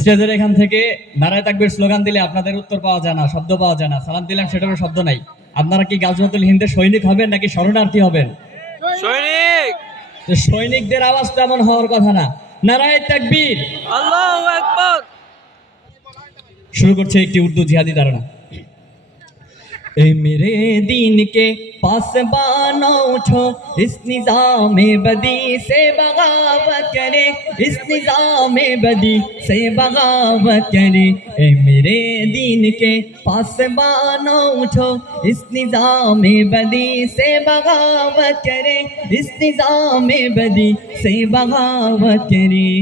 স্টেজের এখান থেকে নারায়ে তাকবীর স্লোগান দিলে আপনাদের উত্তর পাওয়া যায় না, শব্দ পাওয়া যায় না। সালাম দিলাম, সেটারও শব্দ নাই। আপনারা কি গাজওয়াতুল হিন্দের সৈনিক হবেন নাকি শরণার্থী হবেন? সৈনিক। সৈনিকদের আওয়াজ তেমন হওয়ার কথা না। নারায়ে তাকবীর, আল্লাহু আকবার। শুরু করছে একটি উর্দু জিহাদি ধারণা। اے میرے دین کے پاسبانو اٹھو، اس نظام بدی سے بغاوت کرے، اس نظام بدی سے بغاوت کرے۔ اے میرے دین کے پاسبانو اٹھو، اس نظام بدی سے بغاوت کرے، اس نظام بدی سے بغاوت کرے۔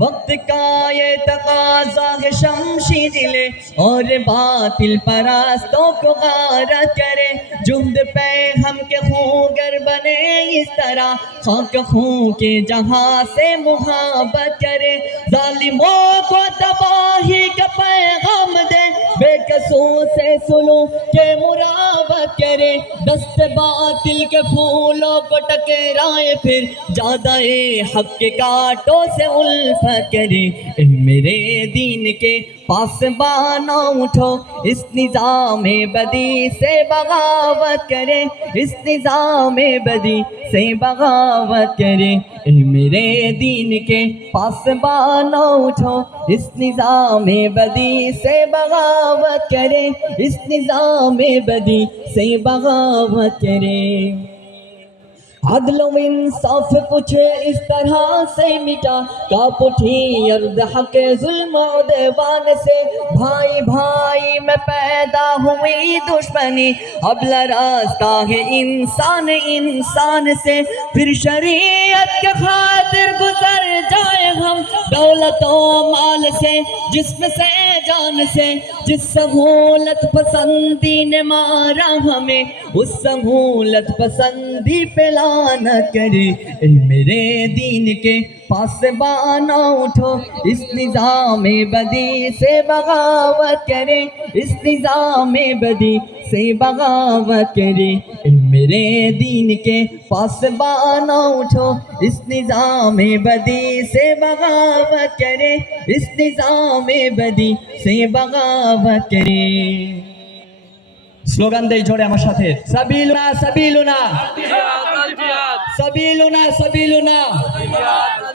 وقت کا یہ تقاضا ہے شمشیر لے اور باطل پرستوں کو غارت کرے، جند پہ ہم کے خون گر بنے اس طرح، خاک خون کے جہاں سے محبت کرے، ظالموں کو تباہی کا پیغام دے، بے قصوں سے سلوک کے مراوت کرے، دست باطل کے پھولوں کو ٹکرائے، پھر جادہ حق کے کانٹوں سے الفت کرے۔ اے میرے دین کے پاسبانوں اٹھو، اس نظام بدی سے بغاوت کرے، اس نظام بدی سے بغاوت کرے۔ اے میرے دین کے پاسبانوں اٹھو، اس نظام بدی سے بغاوت کرے، اس نظام بدی سے بغاوت کرے۔ عدل و انصاف کچھ اس طرح سے مٹا، کاپ اٹھی ارض حق ظلم و عدوان سے، بھائی بھائی میں پیدا ہوئی دشمنی، اب لراستہ ہے انسان انسان سے، پھر شریعت کے خاطر گزر جائے ہم دولت و مال سے، جسم سے جان سے، جس سہولت پسندی نے مارا ہمیں، اس سہولت پسندی پہ لعنت کرے۔ اے میرے دین کے پاسبانوں اٹھو، اس نظام بدی سے بغاوت کرے، اس نظام بدی سے بغاوت کرے۔ اے میرے دین کے پاسبانوں اٹھو، اس نظام بدی سے بغاوت کرے، اس نظام بدی سے بغاوت کرے۔ স্লোগান দেই জোরে আমার সাথে, সাবিলুনা সাবিলুনা সাবিলুনা সাবিলুনা,